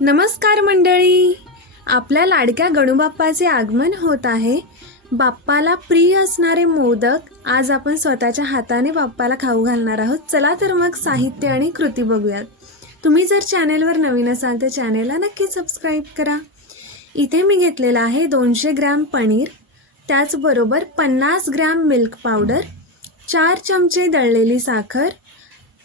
नमस्कार मंडळी. आपल्या लाडक्या गणूबाप्पाचे आगमन होत आहे. बाप्पाला प्रिय असणारे मोदक आज आपण स्वतःच्या हाताने बाप्पाला खाऊ घालणार आहोत. चला तर मग साहित्य आणि कृती बघूयात. तुम्ही जर चॅनेलवर नवीन असाल तर चॅनेलला नक्की सबस्क्राईब करा. इथे मी घेतलेलं आहे दोनशे ग्रॅम पनीर त्याचबरोबर पन्नास ग्रॅम मिल्क पावडर चार चमचे दळलेली साखर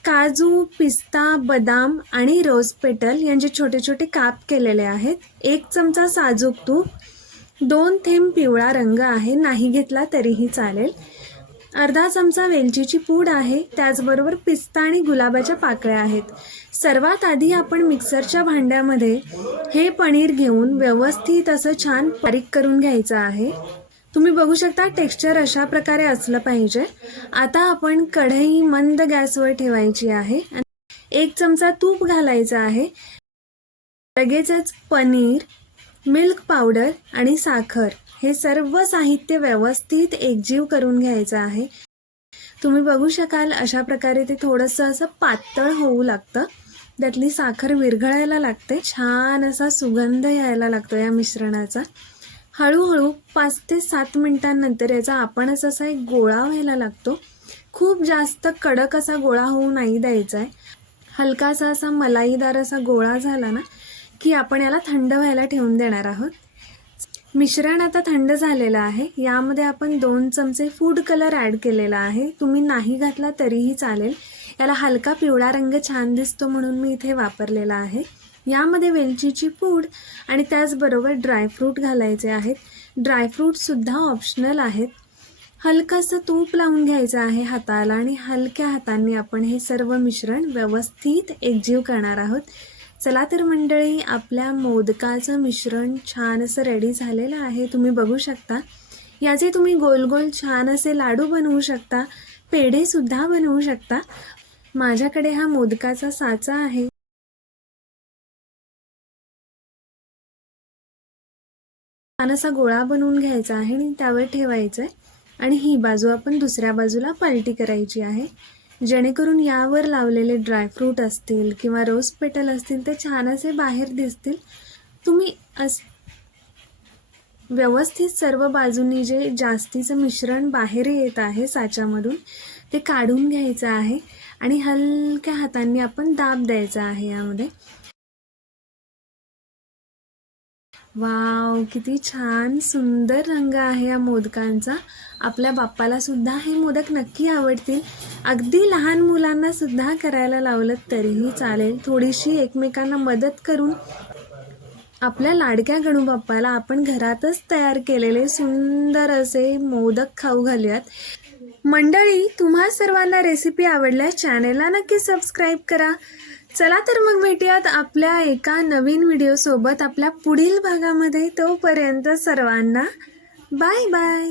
काजू पिस्ता बदाम आणि रोज पेटल यांचे छोटे छोटे काप केलेले आहेत. एक चमचा साजूक तूप दोन थेंब पिवळा रंग आहे नाही घेतला तरीही चालेल. अर्धा चमचा वेलचीची पूड आहे त्याचबरोबर पिस्ता आणि गुलाबाच्या पाकळ्या आहेत. सर्वात आधी आपण मिक्सरच्या भांड्यामध्ये हे पनीर घेऊन व्यवस्थित असं छान बारीक करून घ्यायचं आहे. तुम्ही बघू शकता टेक्स्चर अशा प्रकारे असलं पाहिजे. आता आपण कढई मंद गॅसवर ठेवायची आहे. आणि एक चमचा तूप घालायचा आहे. लगेचच पनीर मिल्क पावडर आणि साखर हे सर्व साहित्य व्यवस्थित एकजीव करून घ्यायचं आहे. तुम्ही बघू शकाल अशा प्रकारे ते थोडंसं असं पातळ होऊ लागतं. त्यातली साखर विरघळायला लागते. छान असा सुगंध यायला लागतो या मिश्रणाचा. हळूहळू पाच ते सात मिनिटांनंतर याचा आपणच असा एक गोळा व्हायला लागतो. खूप जास्त कडक असा गोळा होऊ नाही द्यायचा आहे. हलकासा असा मलाईदार असा गोळा झाला ना की आपण याला थंड व्हायला ठेवून देणार आहोत. मिश्रण आता थंड झालेलं आहे. यामध्ये आपण दोन चमचे फूड कलर ॲड केलेला आहे. तुम्ही नाही घातला तरीही चालेल. याला हलका पिवळा रंग छान दिसतो म्हणून मी इथे वापरलेला आहे. यामध्ये वेलचीची पूड आणि त्याचबरोबर ड्रायफ्रूट घालायचे आहेत. ड्रायफ्रूटसुद्धा ऑप्शनल आहेत. हलकंसं तूप लावून घ्यायचं आहे हाताला आणि हलक्या हातांनी आपण हे सर्व मिश्रण व्यवस्थित एकजीव करणार आहोत. चला तर मंडळी आपल्या मोदकाचं मिश्रण छान असं रेडी झालेलं आहे. तुम्ही बघू शकता. याचे तुम्ही गोल गोल छान असे लाडू बनवू शकता. पेढेसुद्धा बनवू शकता. माझ्याकडे हा मोदकाचा साचा आहे. छान असा गोळा बनवून घ्यायचा आहे आणि त्यावर ठेवायचं आहे आणि ही बाजू आपण दुसऱ्या बाजूला पलटी करायची आहे. जेणेकरून यावर लावलेले ड्रायफ्रूट असतील किंवा रोज पेटल असतील ते छान असे बाहेर दिसतील. तुम्ही अस व्यवस्थित सर्व बाजूंनी जे जास्तीचं मिश्रण बाहेर येत आहे साच्यामधून ते काढून घ्यायचं आहे. आणि हलक्या हातांनी आपण दाब द्यायचा आहे यामध्ये. वाव किती छान सुंदर रंग आहे या मोदकांचा. आपल्या बाप्पाला सुद्धा हे मोदक नक्की आवडतील. अगदी लहान मुलांना सुद्धा करायला लावलं तरीही चालेल. थोडीशी एकमेकांना मदत करून आपल्या लाडक्या गणूबाप्पाला आपण घरातच तयार केलेले सुंदर असे मोदक खाऊ घालूयात. मंडळी तुम्हा सर्वांना रेसिपी आवडल्यास चॅनेलला नक्की सबस्क्राईब करा. चला तर मग भेटूयात आपल्या एका नवीन व्हिडिओसोबत आपल्या पुढील भागामध्ये. तोपर्यंत सर्वांना बाय बाय